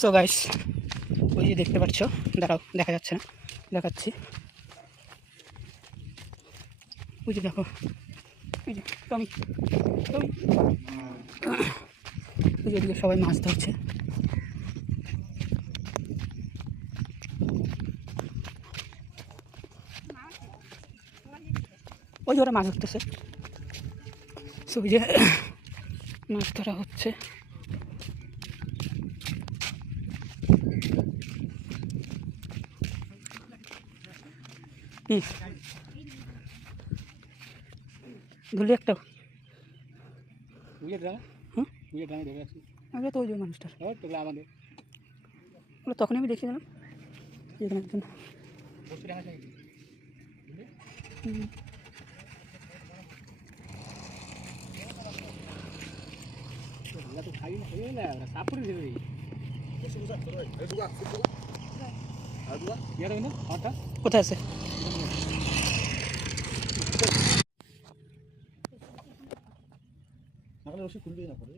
So guys ওই যে দেখতে পাচ্ছ? দাঁড়াও, দেখা যাচ্ছে না। দেখাচ্ছি। ওই যে দেখো। ওই যে, টমি টমি। ওই যে সবাই মাছ ধরছে। ওই যে ওরা মাছ ধরতেছে। সো ওই যে মাছ ধরা হচ্ছে। ধরলি একটা। আগে তো ওই যে মানুষটার। তখনই আমি দেখছিলাম এখানে একজন। কোথায় আছে? নাহলে রসি খুলবে না করে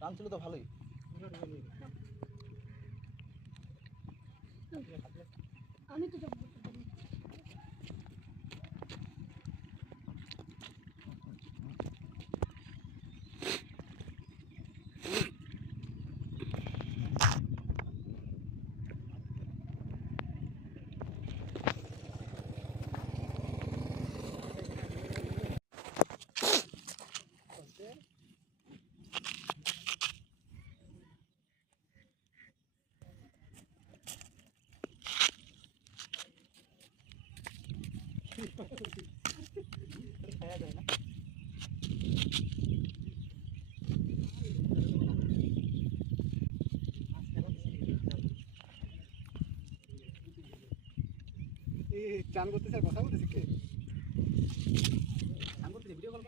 টান ছিল তো ভালোই চান করতে স্যার কথা বলতেছে কে? চান করতে ভিডিও কল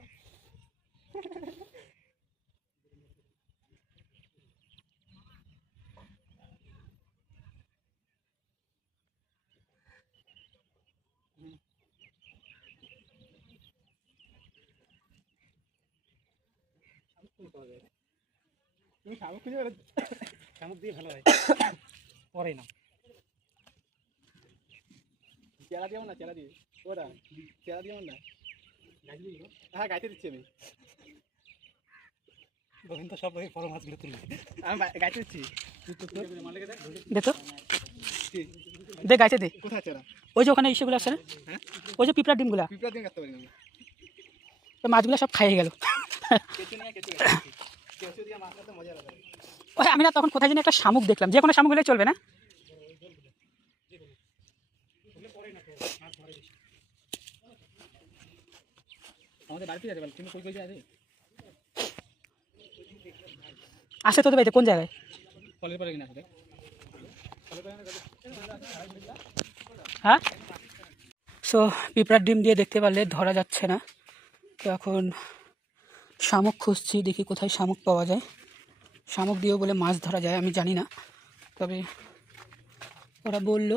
তুমি শামুক খুঁজে শামুক দিয়ে ভালো হয়। পরে না। চেরা দিও না চেরা দিয়ে। ওটা? চেরা দিও না হ্যাঁ। গাইতে দিচ্ছি আমি। গোবিন্দ সব ওই বড় মাছগুলো তুলবে আমি গাইতে দিচ্ছি। দে তো। দে গাইছে দে। কোথায় চেরা ওই যে ওখানে ইসেগুলো আছে না? হ্যাঁ? ওই যে পিঁপড়ার ডিমগুলা। পিঁপড়া দিয়ে কাটতে পারি না তো মাছগুলো সব খাইয়ে গেল। আমি না তখন কোথায় যেন একটা শামুক দেখলাম। যে কোনো শামুক হলে চলবে না? আমাদের বাড়িতে যাবে তুমি কই কই যাবে? আসে তোদের বাড়িতে কোন জায়গায়? কলের পরে কিনা হ্যাঁ? সো পিঁপড়ার ডিম দিয়ে দেখতে পারলে ধরা যাচ্ছে না। তো এখন শামুক খুঁজছি দেখি কোথায় শামুক পাওয়া যায়। শামুক দিয়েও বলে মাছ ধরা যায় আমি জানি না। তবে ওরা বলল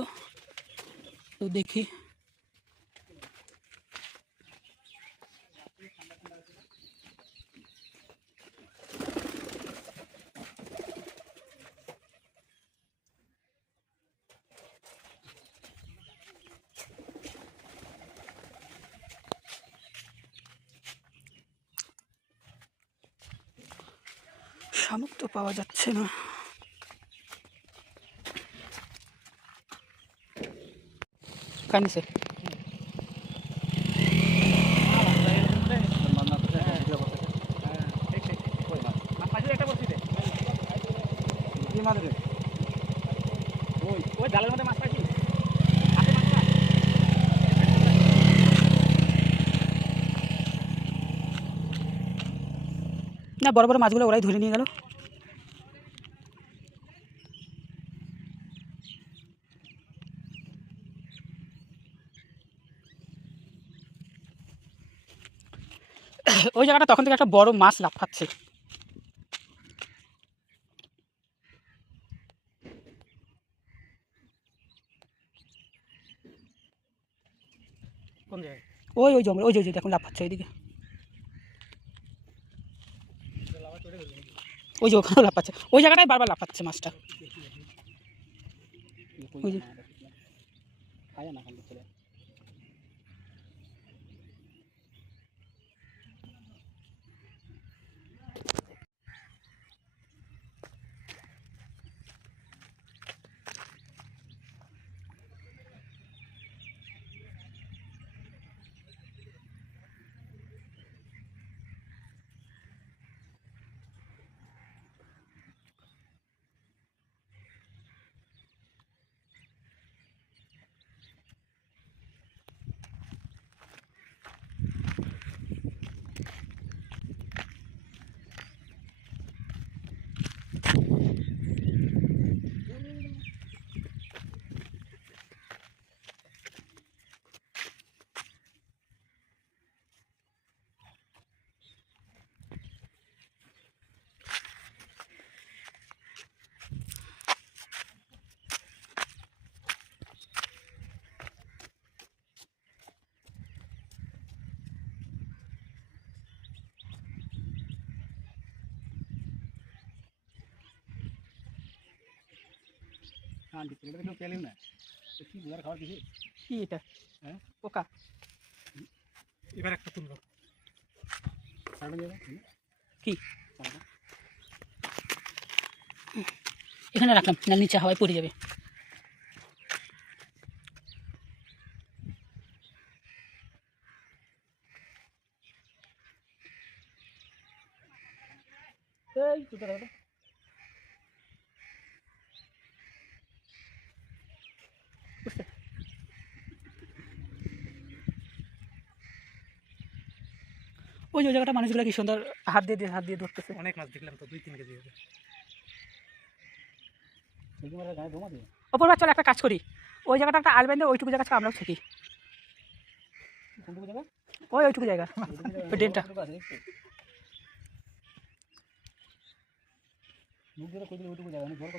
তো দেখি। শামুক তো পাওয়া যাচ্ছে না। জালের মধ্যে মাছ না, বড় বড় মাছগুলো ওরাই ধরে নিয়ে গেল। ওই জায়গাটা তখন থেকে একটা বড় মাছ লাফাচ্ছে। পাচ্ছে ওই ওই জঙ্গল ওই যে দেখুন লাফাচ্ছে ওইদিকে। ওই যে ওখানে লাফাচ্ছে। ওই জায়গাটায় বারবার লাফাচ্ছে মাছটা। ওই যে। খায় না খালি ছেলে হ্যাঁ ছেলেটা কেউ পেলেও না তো কি বোঝার খাবার দিছি কি এটা হ্যাঁ? পোকা এবার একটা তুলব ছাড়বেন যাবে কি এখানে রাখলাম না নিচে হাওয়ায় পড়ে যাবে এই তুলতে ওই যে জায়গাটা মানুষগুলো কি সুন্দর হাত দিয়ে দিয়ে হাত দিয়ে ধরতেছে। অনেক মাছ দেখলাম তো দুই তিন কেজি ওপরবার চল একটা কাজ করি। ওই জায়গাটা একটা আল বেঁধে ওইটুকু জায়গা থেকে আমরাও থাকি। ওই ওইটুকু জায়গা ওই ড্রেনটা। কত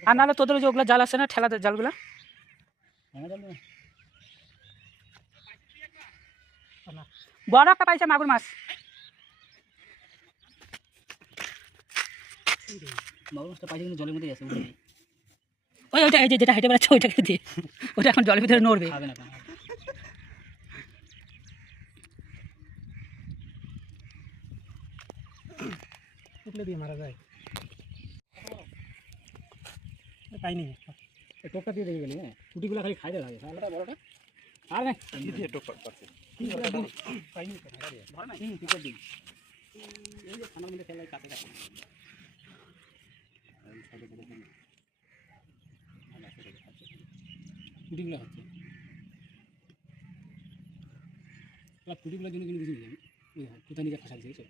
আর নাহলে তোদের ওই যে ওগুলো জাল আছে না ঠেলা জালগুলো? বড় একটা পাইছে মাগুর মাছ। মাছটা পাইছে কিন্তু জলের মধ্যে আছে উঠে ওই ওইটা এই যে যেটা হেঁটে বেড়াচ্ছে ওইটাকে দিয়ে ওটা এখন জলের ভিতরে নড়বে। খাবে না উঠলে দিয়ে মারা যায়। পাইনি টোপটা দিয়ে দেখে গেলি হ্যাঁ ছুটিগুলো খালি খাইতে লাগে। তাহলে বড়টা। আর না। দিয়ে টোপ পাচ্ছে পাইনি ভয় না দিন এই যে খানার মধ্যে ফেলাই কাছে কাছে ছুটিগুলো হচ্ছে ছুটিগুলোর জন্য কিন্তু কিছু নেই কোথায় নিজে ফাঁসা দিয়েছে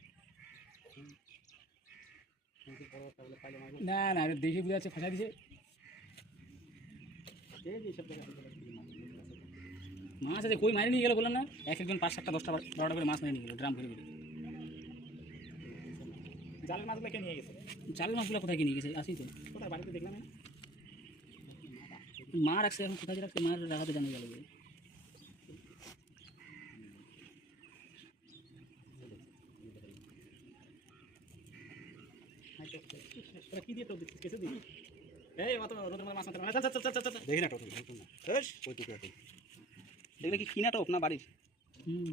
না না দেখে বুঝে যাচ্ছে ফাঁসা দিছে মাছ আছে কই মারি নিয়ে গেল বললাম না? এক একজন পাঁচ সাতটা দশটা বারোটা করে মাছ মেরে নিয়ে গেলো ড্রাম ভরে ভরে। জালের মাছগুলো কে নিয়ে গেছে? জালের মাছগুলো কোথায় কিনে গেছে? আসি তো। কোথায়? বাড়িতে দেখলাম না মা রাখছে এখন কোথায় রাখছে মার রাখাতে জানা গেল কি দিয়ে তো কিছু দিবি এই অত রোদের মধ্যে মাছ মারতে পারবে না। চল, চল, চল, চল, চল, চল। দেখি না দেখলে কি কিনা টোপ না বাড়ির?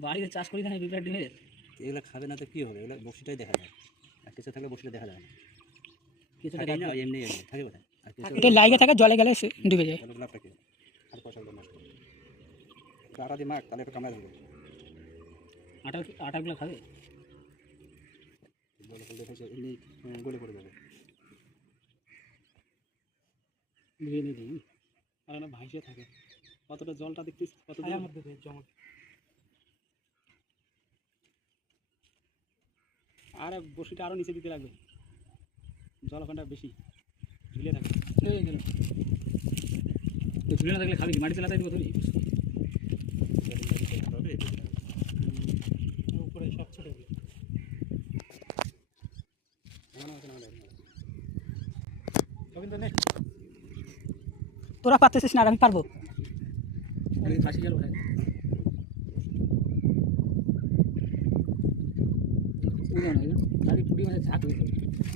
বাড়িতে চাষ করি না বিরাট ডিমের। এগুলো খাবে না তো কী হবে? এগুলো বসিটাই দেখা যায়। আর কিছু থাকলে বসিটা দেখা যায় না। কিছু এমনি এমনি থাকে কোথায়? এটা লাইগে থাকে জলে গেলে ডুবে যায়। আর পয়সাগুলো নষ্ট হবে। একটু আটা দিয়ে মাখ তাহলে একটু কামাই দেবো। আটা আটাগুলো খাবে? বলে ফেলতে হয়েছে এমনি গলে পড়ে যাবে। ধুয়ে নিয়ে দিই। আর না ভাইসে থাকে। কতটা জলটা দেখতিস কত জমা। আর বসিটা আরও নিচে দিতে লাগবে। জল ওখানটা বেশি। ঝুলে থাকে। ঝুলে না থাকলে খাবি কি? মাটিতে লাগাই দিব তুমি উপরে সব ছোট তোরা পারতেছিস না আর আমি পারব। ফাঁসি গেল ভাই বুঝলো না তাহলে পুটি মাঝে ঝাঁক হয়ে যাবে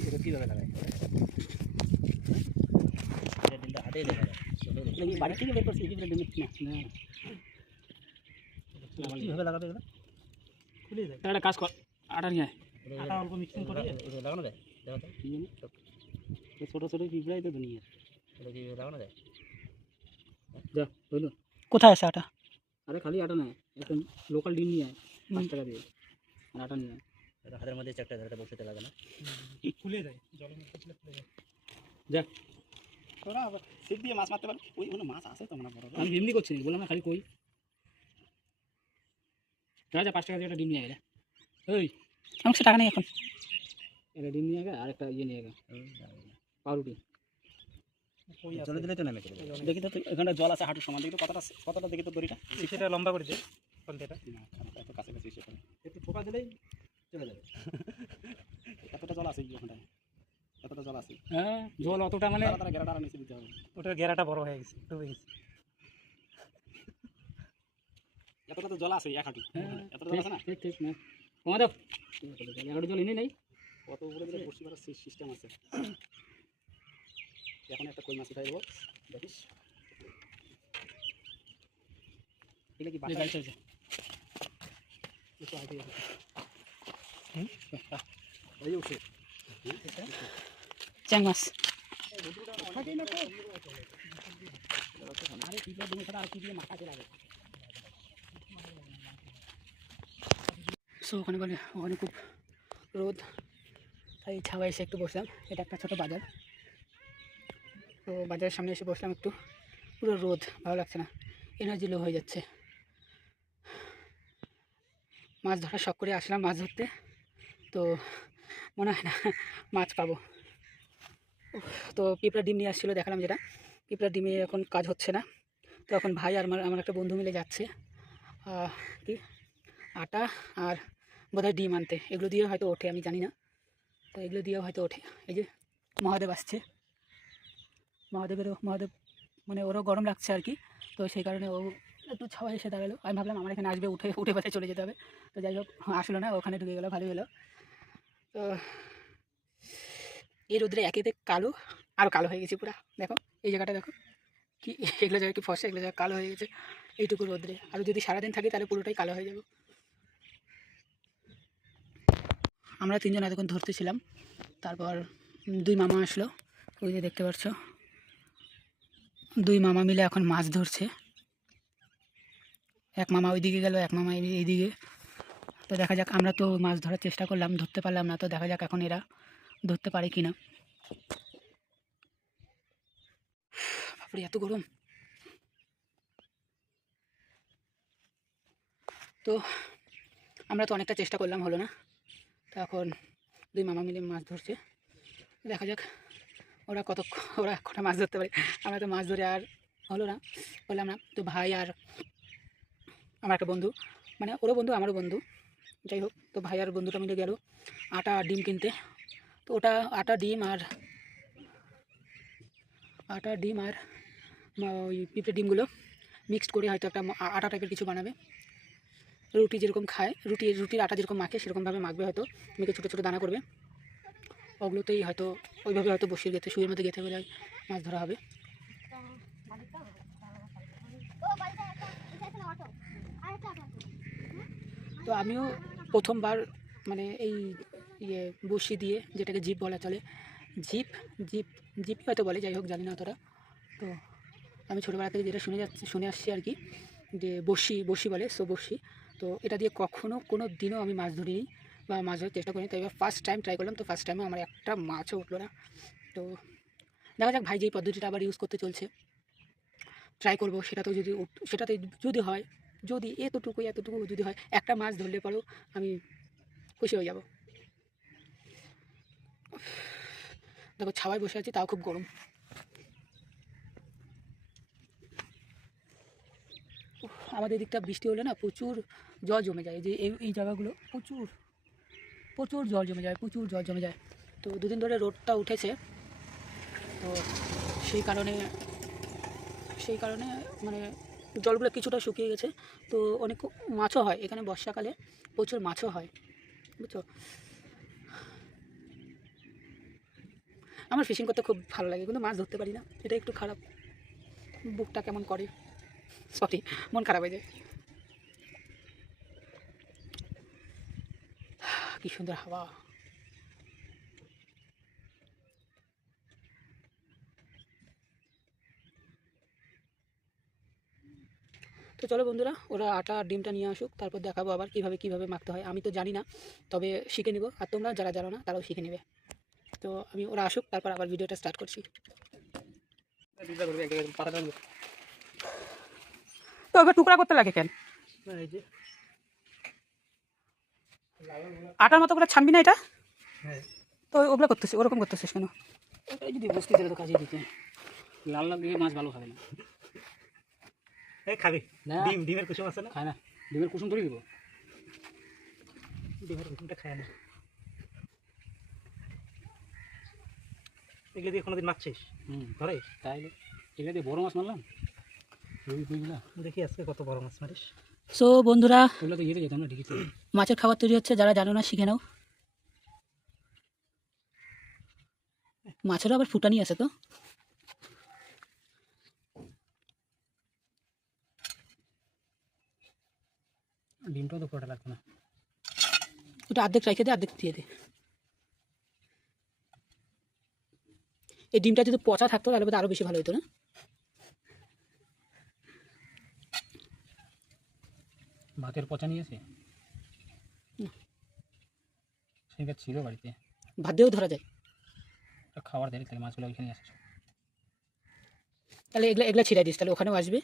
এটা কীভাবে লাগায়? একটা কাজ কর আটা নিয়ে আয় আটা অল্প মিক্সিং করে লাগানো যায় দেখো তো কি জানি এই ছোটো ছোটো পিঁপড়াই তো দুনিয়া এটা কি লাগানো যায় যা বুঝলো কোথায় আছে আটা আরে খালি আটা নয় একটা লোকাল ডিম নিয়ে আয় পাঁচ টাকা দিয়ে আর আটা নিয়ে আয় এটা হাতের মধ্যে চারটা ধারটা বসতে লাগে না খুলে যায় জলের মধ্যে খুলে খুলে যায় যা। তোরা আবার ছিপ দিয়ে মাছ মারতে পারো ওই ওখানে মাছ আছে তো মনে বড়। আমি এমনি করছি না বললাম না খালি কই? যা যা পাঁচ টাকা দিয়ে একটা ডিম নিয়ে রে। ওই আমার টাকা নেই এখন। একটা ডিম নিয়ে আগে আর একটা ইয়ে নিয়ে আগে পাউরুটি। জলে দিলে তো নামে দেখি তো তুই এখানটা জল আছে হাঁটুর সমান। দেখি তো কতটা কতটা দেখি তো দড়িটা। সেটা লম্বা করে দে কন্টেটা এত কাছে কাছে একটু ঠোকা দিলেই চলে যাবে। এতটা জল আছে ওখানটায়। এতটা জল আছে? হ্যাঁ জল অতটা মানে গেরাটা নিচে দিতে হবে। ওটার ঘেরাটা বড় হয়ে গেছে ডুবে গেছে। এতটা তো জল আছে এক হাঁটু। হ্যাঁ, এতটা জল আছে না? ঠিক ঠিক না কমা দাও এগারো জল এনে নেই। কত উপরে দিলে বসি করার সিস্টেম আছে। এখন একটা কই মাছ উঠাই দেবো। দেখিস। এগুলো কি বাসায়? চলছে একটু হাইটে আছে। চ্যাং মাছ সো ওখানে বলে, ওখানে খুব রোদ। তাই ছাওয়া এসে একটু বসলাম। এটা একটা ছোটো বাজার। তো বাজারের সামনে এসে বসলাম একটু। পুরো রোদ, ভালো লাগছে না। এনার্জি লো হয়ে যাচ্ছে। মাছ ধরা শখ করে আসলাম মাছ ধরতে। তো মনে হয় না, মাছ পাবো। তো পিঁপড়া ডিম নিয়ে আসছিল, দেখালাম যেটা। পিঁপড়া ডিমে এখন কাজ হচ্ছে না। তো এখন ভাই আর আমার আমার একটা বন্ধু মিলে যাচ্ছে। কি? আটা আর বোধহয় ডিম আনতে। এগুলো দিয়ে হয়তো ওঠে, আমি জানি না। তো এগুলো দিয়েও হয়তো ওঠে। এই যে মহাদেব আসছে। মহাদেবেরও, মহাদেব মানে ওরও গরম লাগছে আর কি। তো সেই কারণে ও একটু ছাওয়া এসে দাঁড়াল। আমি ভাবলাম আমার এখানে আসবে, উঠে উঠে পাশে চলে যেতে হবে। তো যাই হোক, আসলো না, ওখানে ঢুকে গেলো, ভালোই হলো। তো এই রোদ্রে একেতে কালো আরও কালো হয়ে গেছে পুরা। দেখো, এই জায়গাটা দেখো, কি এগুলো জায়গা কি ফসে, এগুলো জায়গা কালো হয়ে গেছে। এইটুকু রোদ্রে। আর যদি সারাদিন থাকি তাহলে পুরোটাই কালো হয়ে যাবে। আমরা তিনজন এতক্ষণ ধরতেছিলাম। তারপর দুই মামা আসলো। ওই যে দেখতে পাচ্ছ, দুই মামা মিলে এখন মাছ ধরছে। এক মামা ওইদিকে গেল, এক মামা এই- এইদিকে। তো দেখা যাক, আমরা তো মাছ ধরার চেষ্টা করলাম, ধরতে পারলাম না। তো দেখা যাক এখন এরা ধরতে পারে কি না এত গরম। তো আমরা তো অনেকটা চেষ্টা করলাম, হলো না? তো এখন দুই মামা মিলে মাছ ধরছে। দেখা যাক ওরা কত ওরা কটা মাছ ধরতে পারে। আমরা তো মাছ ধরে আর হলো না, বললাম না, তো ভাই আর আমার একটা বন্ধু মানে ওরও বন্ধু, আমারও বন্ধু। যাই হোক, তো ভাই আর বন্ধুটা মিলে গেল আটা আর ডিম কিনতে। তো ওটা আটা, ডিম আর আটা, ডিম আর ওই পিঁপড়ে ডিমগুলো মিক্সড করে হয়তো একটা আটা টাইপের কিছু বানাবে। রুটি যেরকম খায়, রুটি, রুটির আটা যেরকম মাখে সেরকমভাবে মাখবে হয়তো। মেখে ছোটো ছোটো দানা করবে। ওগুলোতেই হয়তো ওইভাবে হয়তো বসিয়ে গেতে শুয়ের মধ্যে গেতে বলে মাছ ধরা হবে। তো আমিও প্রথমবার মানে এই ইয়ে বসি দিয়ে যেটাকে জিপ বলা চলে। জিপ জিপ জিপ হয়তো বলে, যাই হোক, জানি না অতটা। তো আমি ছোটোবেলা থেকে যেটা শুনে যাচ্ছি, শুনে আসছি আর কি, যে বসি বসি বলে সো বসি। তো এটা দিয়ে কখনো কোনো দিনও আমি মাছ ধরিনি বা মাছ ধরার চেষ্টা করিনি। তো এবার ফার্স্ট টাইম ট্রাই করলাম, তো ফার্স্ট টাইমে আমার একটা মাছও উঠল না। তো দেখা যাক, ভাই যেই পদ্ধতিটা আবার ইউজ করতে চলছে ট্রাই করব। সেটাতেও যদি সেটাতে যদি হয়, যদি এতটুকু এতটুকু যদি হয়, একটা মাছ ধরলে পরেও আমি খুশি হয়ে যাব। দেখো, ছাওয়ায় বসে আছি, তাও খুব গরম। আমাদের এদিকটা বৃষ্টি হলে না প্রচুর জল জমে যায়। যে এই এই জায়গাগুলো প্রচুর প্রচুর জল জমে যায়, প্রচুর জল জমে যায়। তো দুদিন ধরে রোদটা উঠেছে, তো সেই কারণে সেই কারণে মানে জলগুলো কিছুটা শুকিয়ে গেছে। তো অনেক মাছও হয় এখানে বর্ষাকালে, প্রচুর মাছও হয়, বুঝছ? আমার ফিশিং করতে খুব ভালো লাগে, কিন্তু মাছ ধরতে পারি না, এটা একটু খারাপ। বুকটা কেমন করে? সরি মন খারাপ হয়ে যায়। কি সুন্দর হাওয়া। তো চলো বন্ধুরা, ওরা আটা আর ডিমটা নিয়ে আসুক, তারপর দেখাবো আবার কীভাবে কীভাবে মাখতে হয়। আমি তো জানি না, তবে শিখে নিব। আর তোমরা যারা জানো না, তারাও শিখে নেবে। তো আমি ওরা আসুক তারপর আবার ভিডিওটা স্টার্ট করছি। তো এবার টুকরা করতে লাগে কেন? না, এই যে আটার মতো করে ছানবি না এটা? হ্যাঁ তো ওগুলো করতেছিস ওরকম করতেছিস কেন? ওটাই যদি বসতে দিলে তো কাজে দিতে। লাল লাল দিয়ে মাছ ভালো খাবে না। এই খাবি। না। ডিম ডিমের কুসুম আছে না? খায় না। ডিমের কুসুম ধরে দিব। ডিমের কুসুমটা খায় না। এগুলো দিয়ে কোনোদিন মারছিস হুম। ধরে তাইলে এগুলো দিয়ে বড় মাছ মারলাম? দেখি আজকে কত বড় মাছ মারিস। সো বন্ধুরা ওগুলো তো ইয়েতে যেতাম না ঢিকিতে। মাছের খাবার তৈরি হচ্ছে যারা জানো না শিখে নাও। মাছেরও আবার ফুটানি আছে তো? ডিমটাও তো পুরোটা লাগতো না। ওটা অর্ধেক রেখে দে অর্ধেক দিয়ে দে। এই ডিমটা যদি পচা থাকতো তাহলে বোধহয় আরও বেশি ভালো হতো না? ভাতের পচা নিয়েছে সেটা ছিল বাড়িতে। ভাত দিয়েও ধরা যায়। খাবার দেরি তাহলে মাছগুলো ওইখানে আসে তাহলে এগুলো এগুলো ছিড়াই দিস তাহলে ওখানেও আসবে।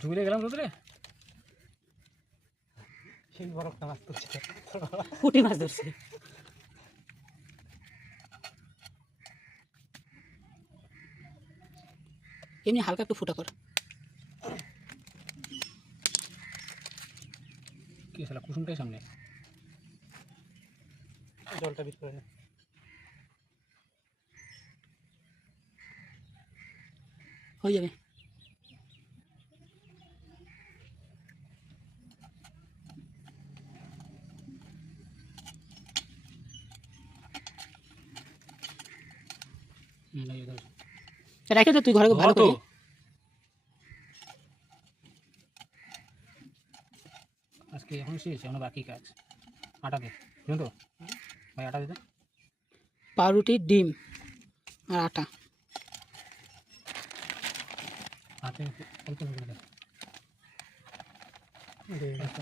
ডুবে গেলাম রোদরে সেই বড় একটা মাছ তুলছে পুঁটি মাছ ধরছে। এমনি হালকা একটু ফুটা কর। কি সালা কুসুমটাই সামনে। জলটা বিট করে না। হয়ে যাবে হুম, লাগিয়ে দাও। রেখে দে তুই ঘরে ভালো ধর তো। করে। আজকে এখন শেষ এখন বাকি কাজ। আটা দে বুঝলেন তো? ভাই আটা দিতে? পাউরুটি ডিম আর আটা। হাতে অল্প করে দে অল্প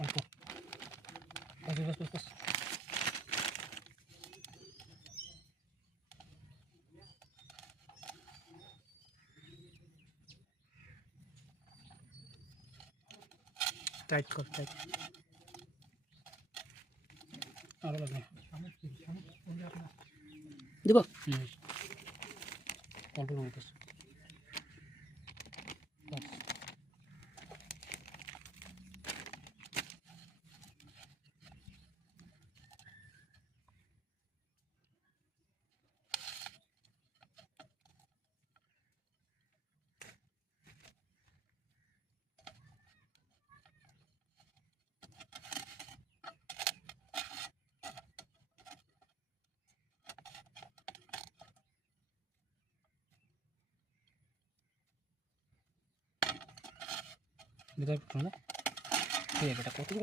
অল্প বাস বাস বাস বাস টাইট কর টাইট আরও লাগবে দিব। হুম। অল্প করে দিতেছে বাস দিতে পারব না ঠিক আছে এটা কতটুকু